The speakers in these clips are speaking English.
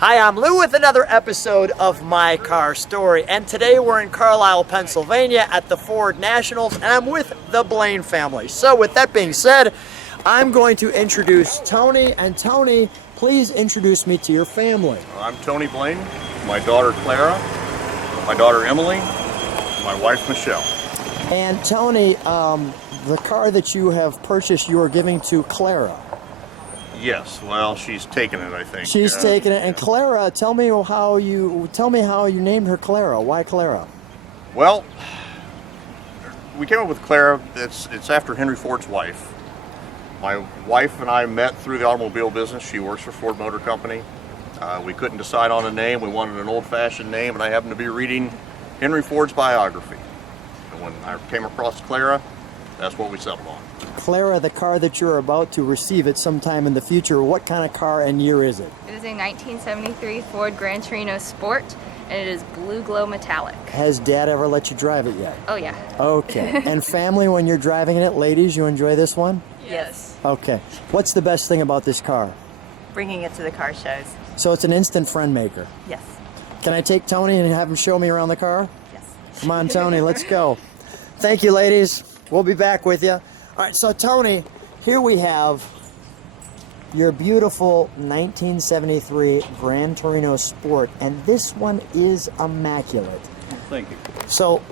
Hi, I'm Lou with another episode of My Car Story, and today we're in Carlisle, Pennsylvania at the Ford Nationals, and I'm with the Blaine family. So with that being said, I'm going to introduce Tony, and Tony, please introduce me to your family. I'm Tony Blaine, my daughter Clara, my daughter Emily, my wife Michelle. And Tony, the car that you have purchased, you are giving to Clara. Yes, well, she's taken it, I think. She's taken it. And Clara, tell me how you named her Clara. Why Clara? Well, we came up with Clara. It's after Henry Ford's wife. My wife and I met through the automobile business. She works for Ford Motor Company. We couldn't decide on a name. We wanted an old-fashioned name, and I happened to be reading Henry Ford's biography. And when I came across Clara, that's what we settled on. Clara, the car that you're about to receive at some time in the future, what kind of car and year is it? It is a 1973 Ford Gran Torino Sport, and it is blue glow metallic. Has Dad ever let you drive it yet? Oh yeah. Okay. And family, when you're driving it, ladies, you enjoy this one? Yes. Okay. What's the best thing about this car? Bringing it to the car shows. So it's an instant friend maker. Yes. Can I take Tony and have him show me around the car? Yes. Come on, Tony, let's go. Thank you, ladies. We'll be back with you. All right, so Tony, here we have your beautiful 1973 Gran Torino Sport, and this one is immaculate. Thank you. So,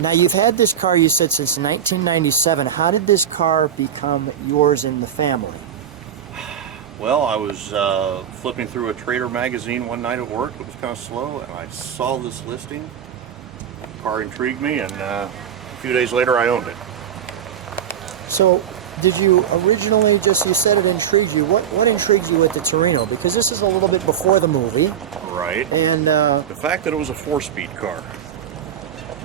now you've had this car, you said, since 1997. How did this car become yours in the family? Well, I was flipping through a Trader magazine one night at work. It was kind of slow, and I saw this listing. The car intrigued me, and a few days later I owned it. So, did you originally you said it intrigued you. What intrigued you with the Torino? Because this is a little bit before the movie. Right. And the fact that it was a 4-speed car.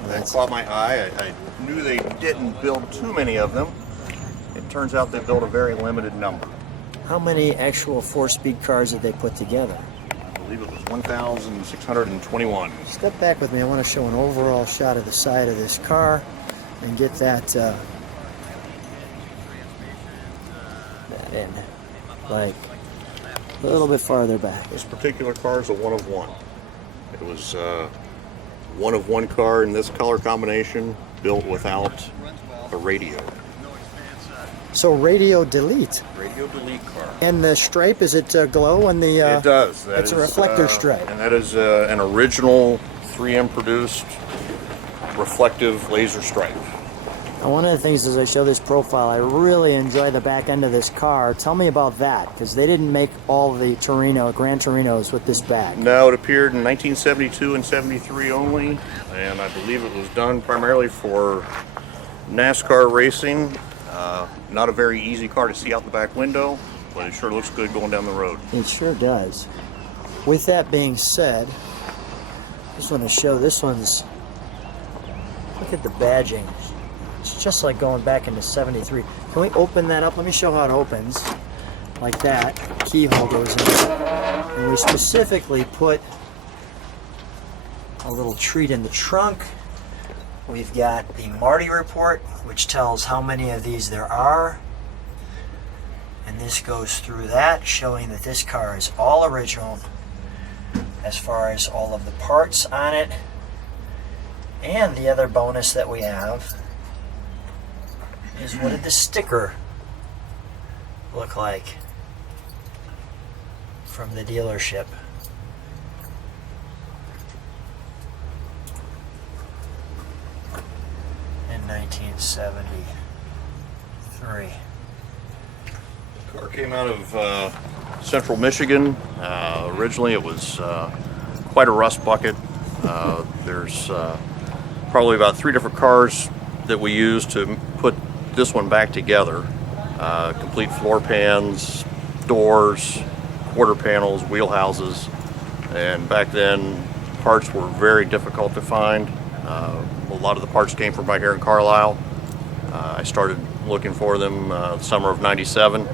That caught my eye. I knew they didn't build too many of them. It turns out they built a very limited number. how many actual 4-speed cars did they put together? I believe it was 1,621. Step back with me. I want to show an overall shot of the side of this car and get that in, like a little bit farther back. This particular car is a one of one. It was one of one car in this color combination, built without a radio. So radio delete. Radio delete car. And the stripe, is it glow? And the it does. it's a reflector stripe. And that is an original 3M produced reflective laser stripe. Now, one of the things as I show this profile, I really enjoy the back end of this car. Tell me about that, because they didn't make all the Gran Torinos with this back. No, it appeared in 1972 and 73 only, and I believe it was done primarily for NASCAR racing. Not a very easy car to see out the back window, but it sure looks good going down the road. It sure does. With that being said, I just want to show this one's, look at the badging. It's just like going back into 73. Can we open that up? Let me show how it opens. Like that. Keyhole goes in. And we specifically put a little treat in the trunk. We've got the Marty report, which tells how many of these there are. And this goes through that, showing that this car is all original as far as all of the parts on it. And the other bonus that we have is, what did the sticker look like from the dealership? In 1973. The car came out of central Michigan. Originally it was quite a rust bucket. There's probably about 3 different cars that we used to put this one back together. Complete floor pans, doors, quarter panels, wheelhouses, and back then parts were very difficult to find. A lot of the parts came from right here in Carlisle. I started looking for them the summer of '97,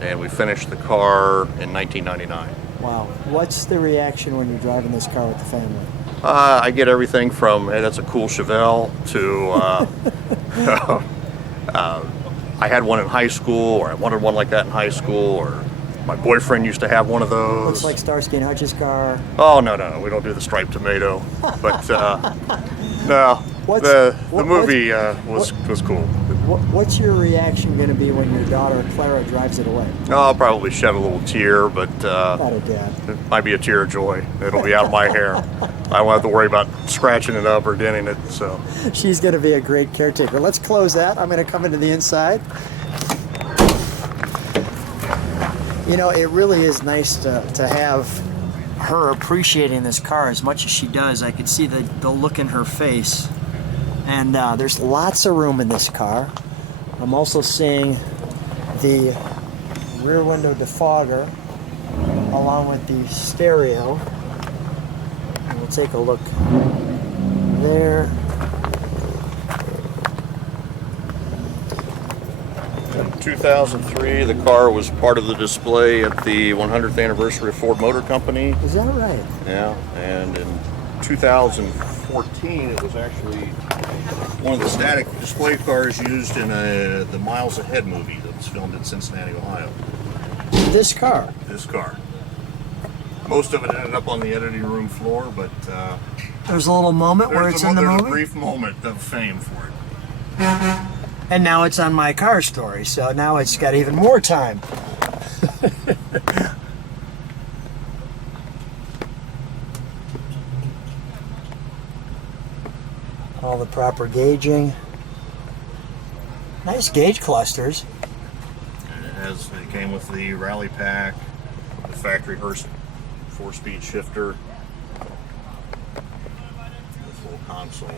and we finished the car in 1999. Wow. What's the reaction when you're driving this car with the family? I get everything from, hey, that's a cool Chevelle, to I had one in high school, or I wanted one like that in high school, or My boyfriend used to have one of those. Looks like Starsky and Hutch's car. Oh, no, we don't do the striped tomato. But no, What's- the what- movie was cool. What's your reaction going to be when your daughter Clara drives it away? I'll probably shed a little tear, but Not a dad. it might be a tear of joy. It'll be out of my hair. I won't have to worry about scratching it up or denting it. So She's going to be a great caretaker. Let's close that. I'm going to come into the inside. You know, it really is nice to have her appreciating this car as much as she does. I can see the look in her face. And there's lots of room in this car. I'm also seeing the rear window defogger along with the stereo. And we'll take a look there. in 2003, the car was part of the display at the 100th anniversary of Ford Motor Company. Is that right? Yeah, and in 2014, it was actually one of the static display cars used in the Miles Ahead movie that was filmed in Cincinnati, Ohio. This car. This car. Most of it ended up on the editing room floor, but There's a little moment where it's in the there's a movie. brief moment of fame for it. And now it's on My Car Story, so now it's got even more time. All the proper gauging. Nice gauge clusters. And it came with the rally pack, the factory Hurst 4-speed shifter, the full console.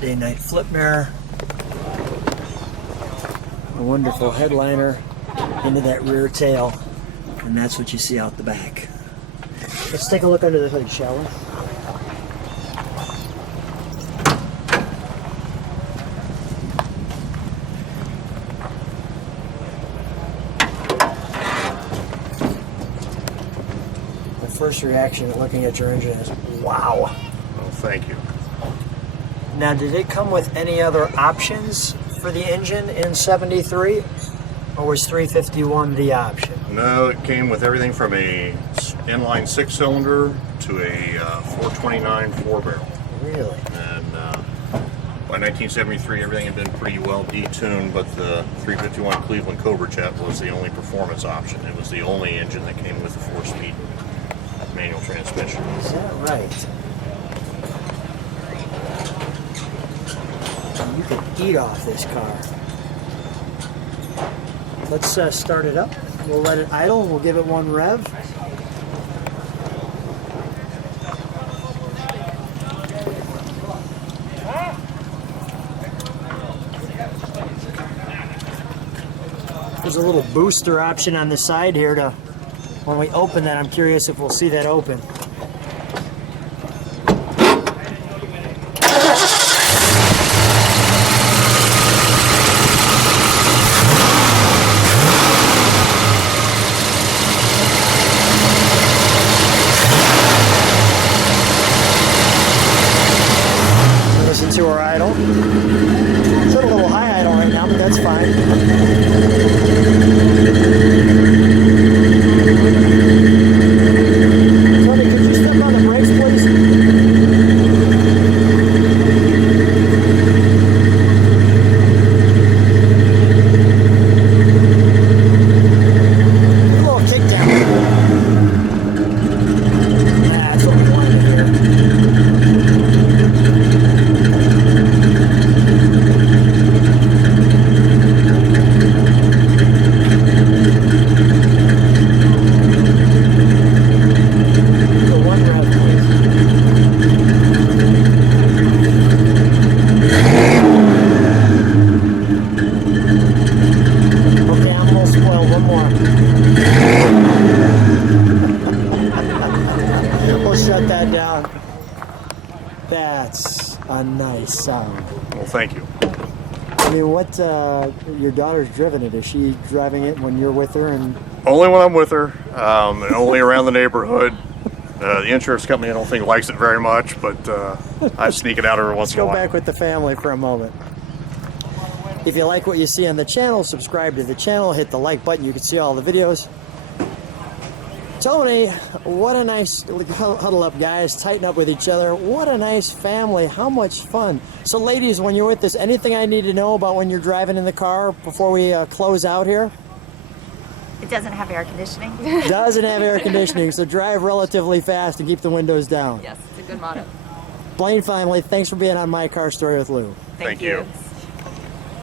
Day-night flip mirror. A wonderful headliner into that rear tail. And that's what you see out the back. Let's take a look under the hood, shall we? The first reaction looking at your engine is, wow. Well, thank you. Now, did it come with any other options for the engine in 73? Or was 351 the option? No, it came with everything from a inline 6-cylinder to a 429 4-barrel. Really? And by 1973, everything had been pretty well detuned, but the 351 Cleveland Cobra Jet was the only performance option. It was the only engine that came with a 4-speed manual transmission. Is that right? You could eat off this car. Let's start it up. We'll let it idle. We'll give it one rev. There's a little booster option on the side here to, when we open that, I'm curious if we'll see that open. Listen to our idle. It's at a little high idle right now, but that's fine. Tony, could you step on the brakes, please? A little kick down. That's what we wanted to hear. a nice sound. Well, thank you. I mean, what, your daughter's driven it. Is she driving it when you're with her? And Only when I'm with her, and only around the neighborhood. The insurance company I don't think likes it very much, but I sneak it out every once let's in a go while. back with the family for a moment. If you like what you see on the channel, subscribe to the channel, hit the like button. You can see all the videos. Tony, what a nice, huddle up guys, tighten up with each other. What a nice family, how much fun. So ladies, when you're with this, anything I need to know about when you're driving in the car before we close out here? It doesn't have air conditioning. Doesn't have air conditioning, so drive relatively fast and keep the windows down. Yes, it's a good motto. Blaine family, thanks for being on My Car Story with Lou. Thank you.